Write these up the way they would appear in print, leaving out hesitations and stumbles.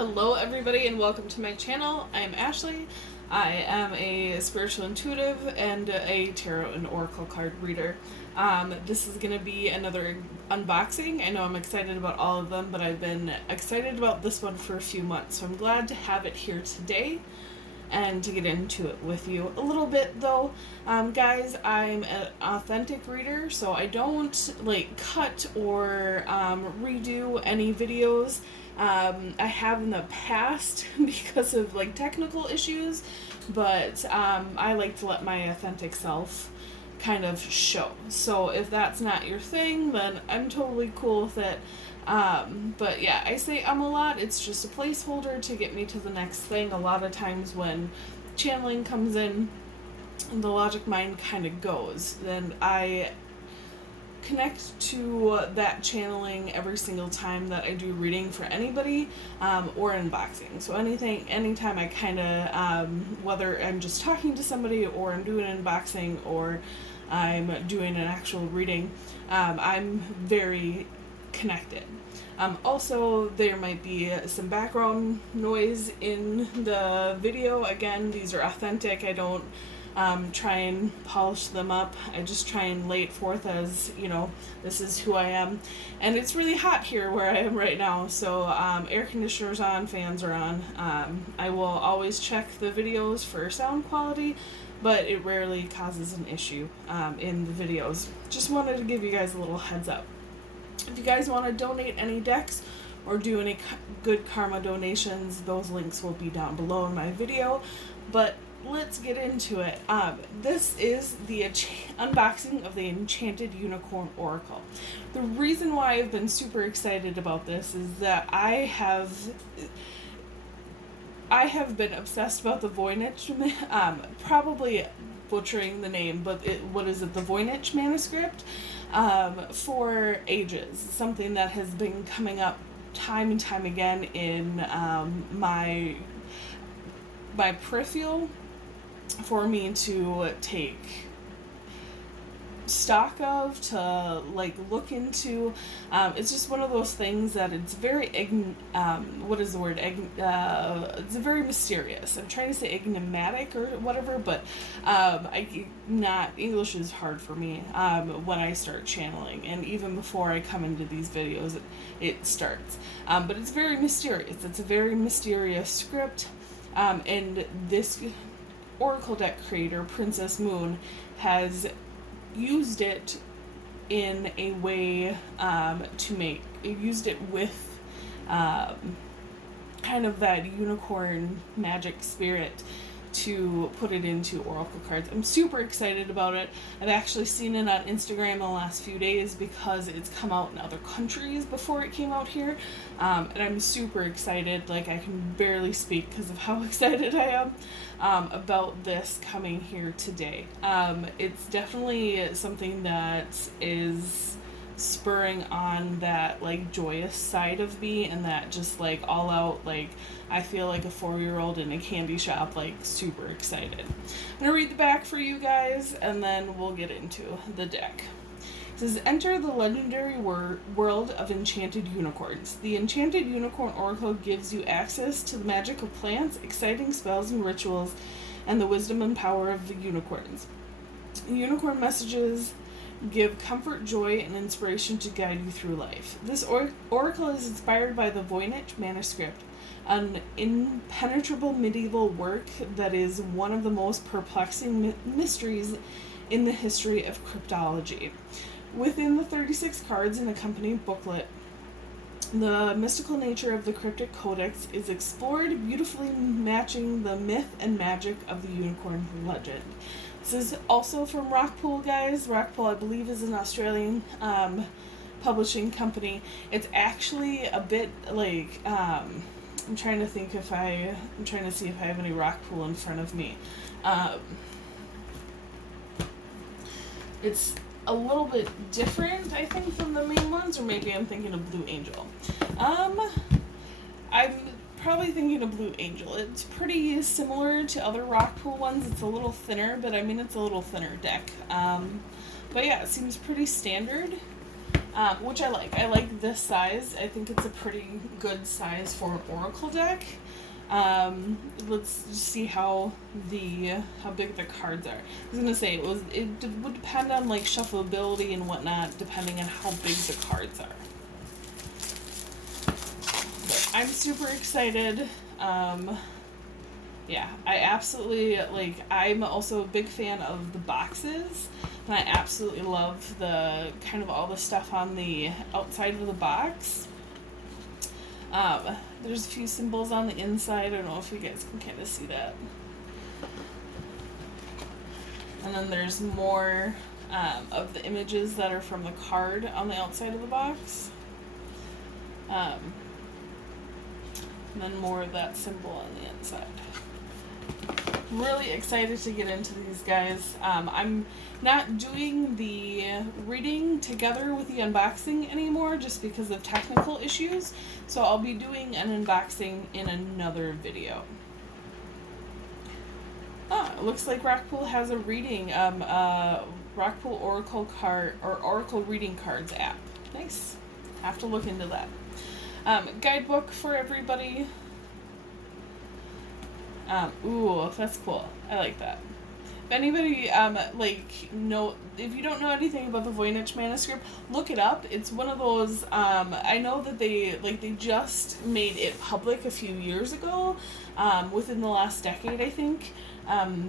Hello everybody and welcome to my channel. I am Ashley. I am a spiritual intuitive and a tarot and oracle card reader. This is going to be another unboxing. I know I'm excited about all of them, but I've been excited about this one for a few months, so I'm glad to have it here today and to get into it with you a little bit though. Guys, I'm an authentic reader, so I don't cut or redo any videos. I have in the past because of technical issues, but I like to let my authentic self kind of show. So if that's not your thing, then I'm totally cool with it. But yeah, I say a lot. It's just a placeholder to get me to the next thing. A lot of times when channeling comes in, the logic mind kind of goes. Then I connect to that channeling every single time that I do reading for anybody or unboxing. So anytime I kind of, whether I'm just talking to somebody or I'm doing an unboxing or I'm doing an actual reading, I'm very connected. Also, there might be some background noise in the video. Again, these are authentic. I don't try and polish them up. I just try and lay it forth as, this is who I am. And it's really hot here where I am right now, so air conditioner's on, fans are on. I will always check the videos for sound quality, but it rarely causes an issue in the videos. Just wanted to give you guys a little heads up. If you guys want to donate any decks or do any good karma donations, those links will be down below in my video. But let's get into it. This is the unboxing of the Enchanted Unicorn Oracle. The reason why I've been super excited about this is that I have been obsessed about the Voynich, probably butchering the name, but what is it, the Voynich manuscript, for ages. Something that has been coming up time and time again in my peripheral for me to take stock of, to look into. It's just one of those things that it's very it's very mysterious. I'm trying to say enigmatic or whatever, but English is hard for me when I start channeling, and even before I come into these videos it starts, but it's very mysterious. It's a very mysterious script, and this oracle deck creator, Princess Moon, has used it in a way used it with kind of that unicorn magic spirit to put it into oracle cards. I'm super excited about it. I've actually seen it on Instagram the last few days because it's come out in other countries before it came out here, and I'm super excited. I can barely speak because of how excited I am about this coming here today. It's definitely something that is spurring on that joyous side of me, and that just all out, I feel like a 4-year-old in a candy shop, super excited. I'm gonna read the back for you guys and then we'll get into the deck. It says, enter the legendary world of enchanted unicorns. The Enchanted Unicorn Oracle gives you access to the magic of plants, exciting spells and rituals, and the wisdom and power of the unicorns. Unicorn messages give comfort, joy, and inspiration to guide you through life. This oracle is inspired by the Voynich manuscript, an impenetrable medieval work that is one of the most perplexing mysteries in the history of cryptology. Within the 36 cards and accompanying booklet, the mystical nature of the cryptic codex is explored, beautifully matching the myth and magic of the unicorn legend. This is also from Rockpool, guys. Rockpool, I believe, is an Australian publishing company. It's actually a bit I'm trying to see if I have any Rockpool in front of me. It's a little bit different, I think, from the main ones, or maybe I'm thinking of Blue Angel. I'm probably thinking of Blue Angel. It's pretty similar to other Rockpool ones. It's a little thinner, but it's a little thinner deck. But yeah, it seems pretty standard. which I like. I like this size. I think it's a pretty good size for an Oracle deck. Let's just see how big the cards are. I was gonna say it would depend on like shuffleability and whatnot, depending on how big the cards are. But I'm super excited. Yeah, I absolutely like. I'm also a big fan of the boxes, and I absolutely love the kind of all the stuff on the outside of the box. There's a few symbols on the inside. I don't know if you guys can kind of see that. And then there's more of the images that are from the card on the outside of the box. And then more of that symbol on the inside. Really excited to get into these guys. I'm not doing the reading together with the unboxing anymore just because of technical issues, so I'll be doing an unboxing in another video. It looks like Rockpool has a reading, Rockpool Oracle card or Oracle reading cards app. Nice. Have to look into that. Guidebook for everybody. Ooh, that's cool. I like that. If anybody, if you don't know anything about the Voynich manuscript, look it up. It's one of those, I know that they just made it public a few years ago, within the last decade, I think.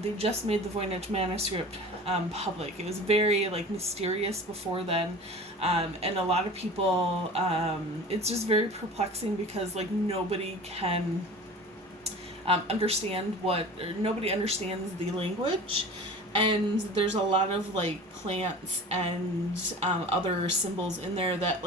They just made the Voynich manuscript, public. It was very, mysterious before then, and a lot of people, it's just very perplexing because, nobody can nobody understands the language, and there's a lot of plants and other symbols in there that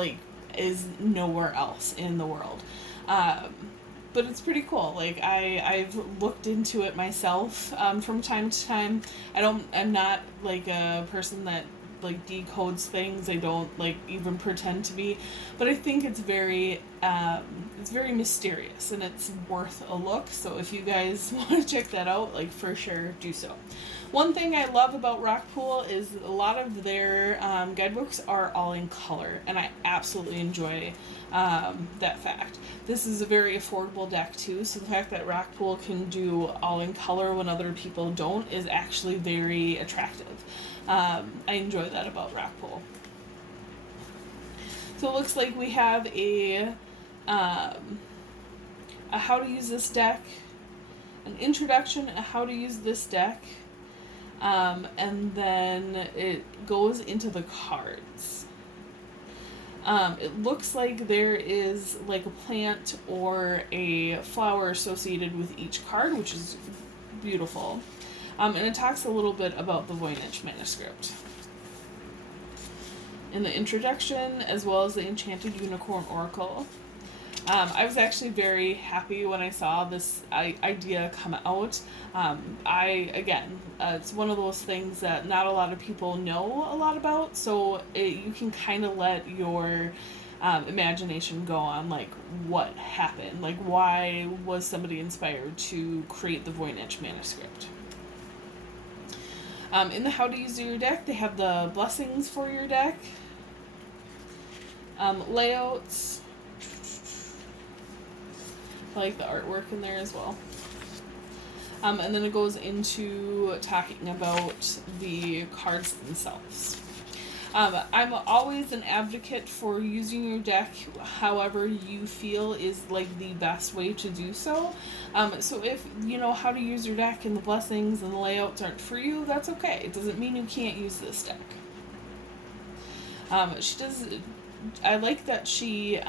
is nowhere else in the world, but it's pretty cool. I've looked into it myself from time to time. I'm not a person that decodes things. I don't even pretend to be, but I think it's very mysterious and it's worth a look. So if you guys want to check that out, for sure do so. One thing I love about Rockpool is a lot of their guidebooks are all in color, and I absolutely enjoy that fact. This is a very affordable deck too, so the fact that Rockpool can do all in color when other people don't is actually very attractive. I enjoy that about Rockpool. So it looks like we have a how to use this deck, an introduction, a how to use this deck, and then it goes into the cards. It looks like there is a plant or a flower associated with each card, which is beautiful. And it talks a little bit about the Voynich manuscript in the introduction, as well as the Enchanted Unicorn Oracle. I was actually very happy when I saw this idea come out. It's one of those things that not a lot of people know a lot about, so you can kind of let your imagination go on what happened, why was somebody inspired to create the Voynich manuscript. In the how to use your deck, they have the blessings for your deck, layouts. I like the artwork in there as well. And then it goes into talking about the cards themselves. I'm always an advocate for using your deck however you feel is the best way to do so. So if how to use your deck and the blessings and the layouts aren't for you, that's okay. It doesn't mean you can't use this deck. I like that she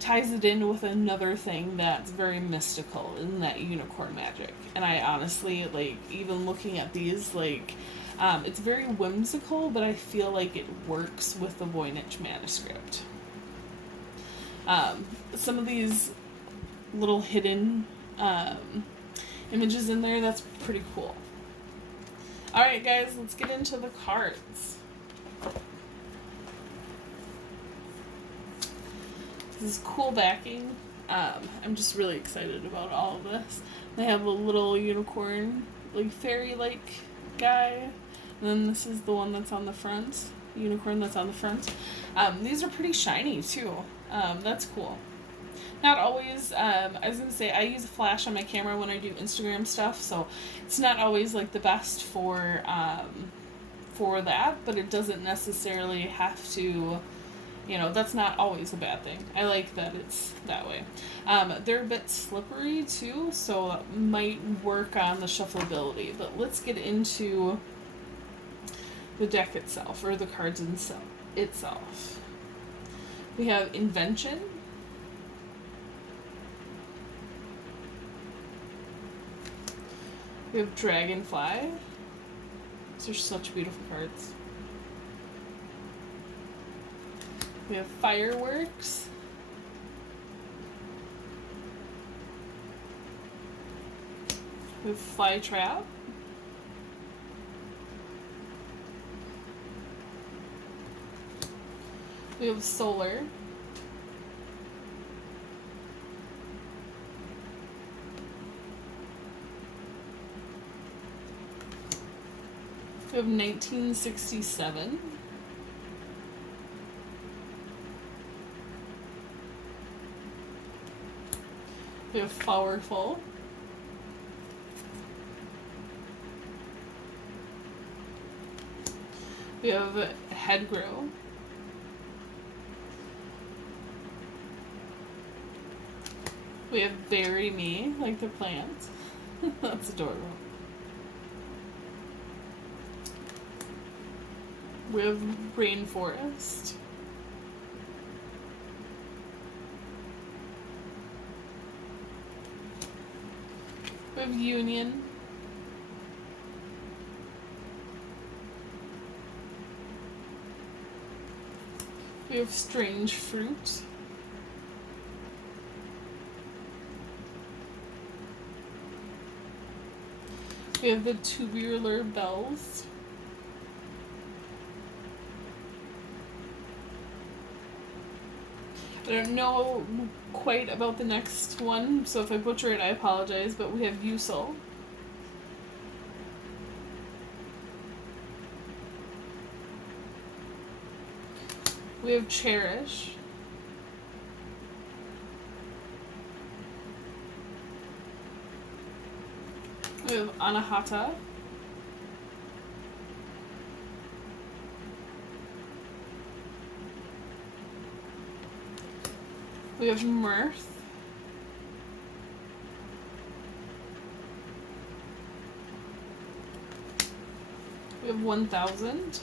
ties it in with another thing that's very mystical in that unicorn magic. And I honestly, even looking at these, it's very whimsical, but I feel like it works with the Voynich manuscript. Some of these little hidden images in there, that's pretty cool. Alright guys, let's get into the cards. This is cool backing. I'm just really excited about all of this. They have a little unicorn, fairy-like guy. And then this is the one that's on the front. unicorn that's on the front. These are pretty shiny too. That's cool. Not always, I was going to say, I use a flash on my camera when I do Instagram stuff, so it's not always like the best for that, but it doesn't necessarily have to, that's not always a bad thing. I like that it's that way. They're a bit slippery too, so it might work on the shuffleability, but let's get into the deck itself, or the cards itself. We have Invention. We have Dragonfly. These are such beautiful cards. We have Fireworks. We have Flytrap. We have Solar. We have 1967. We have Powerful. We have Headgrow. We have Bury Me, like the plant. That's adorable. We have Rainforest. We have Union. We have Strange Fruit. We have the Tubular Bells. I don't know quite about the next one, so if I butcher it, I apologize, but we have Usul. We have Cherish. We have Anahata. We have Mirth. We have 1000.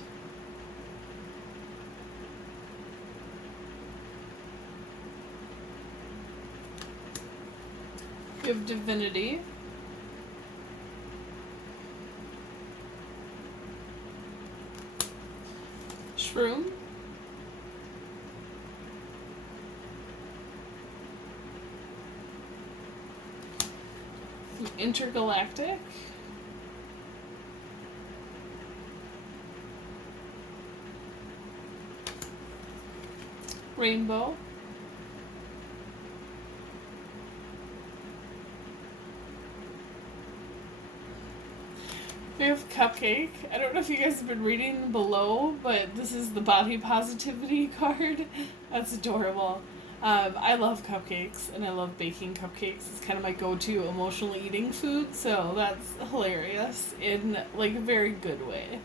We have Divinity. Shroom. Intergalactic. Rainbow. We have Cupcake. I don't know if you guys have been reading below, but this is the body positivity card. That's adorable. I love cupcakes, and I love baking cupcakes. It's kind of my go-to emotional eating food, so that's hilarious in, like, a very good way.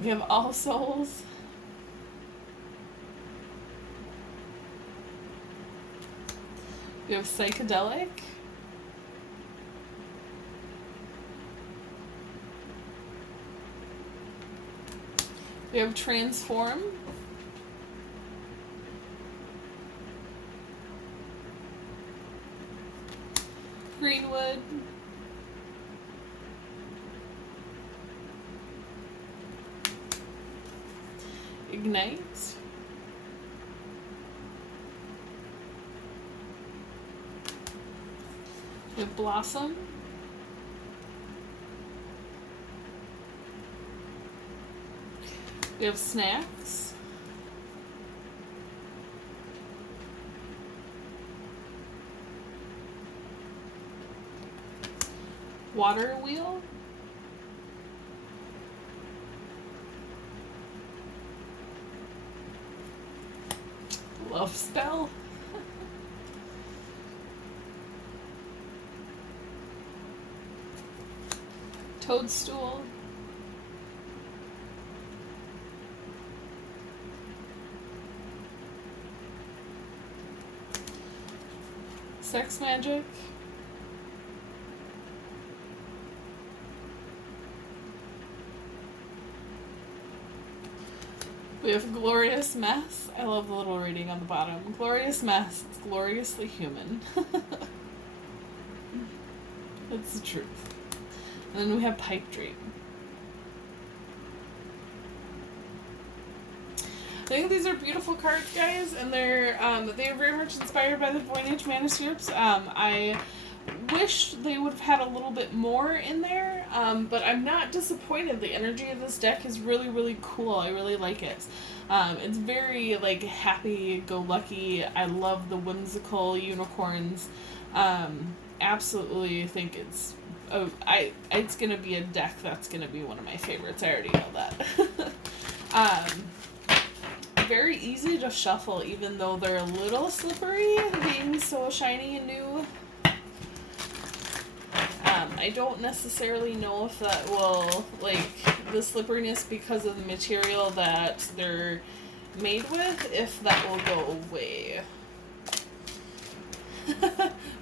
We have All Souls. We have Psychedelic. We have Transform. Greenwood. Ignite. We have Blossom. We have Snacks. Water Wheel. Elf spell. Toadstool. Sex magic. We have glorious mess. I love the little reading on the bottom. Glorious mess. It's gloriously human. That's the truth. And then we have pipe dream. I think these are beautiful cards, guys, and they're very much inspired by the Voynich manuscripts. I wish they would have had a little bit more in there, but I'm not disappointed. The energy of this deck is really, really cool. I really like it. It's very, like, happy-go-lucky. I love the whimsical unicorns. Absolutely think it's... it's gonna be a deck that's gonna be one of my favorites. I already know that. Very easy to shuffle, even though they're a little slippery, being so shiny and new. I don't necessarily know if that will, like, the slipperiness because of the material that they're made with, if that will go away.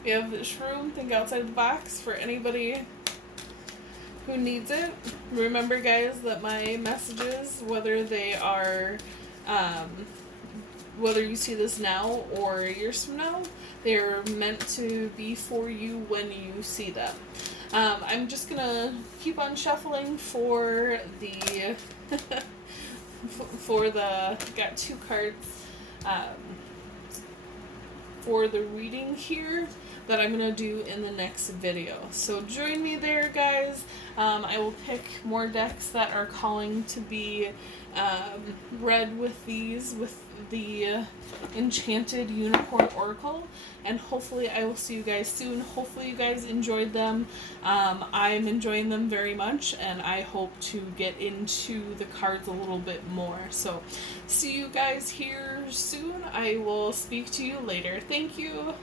We have Shroom, think outside the box for anybody who needs it. Remember, guys, that my messages, whether they are, whether you see this now or years from now, they're meant to be for you when you see them. I'm just gonna keep on shuffling for the got two cards for the reading here that I'm gonna do in the next video. So join me there, guys. I will pick more decks that are calling to be read with these, with the Enchanted Unicorn Oracle, and hopefully I will see you guys soon. Hopefully you guys enjoyed them. I'm enjoying them very much, and I hope to get into the cards a little bit more. So see you guys here soon. I will speak to you later. Thank you.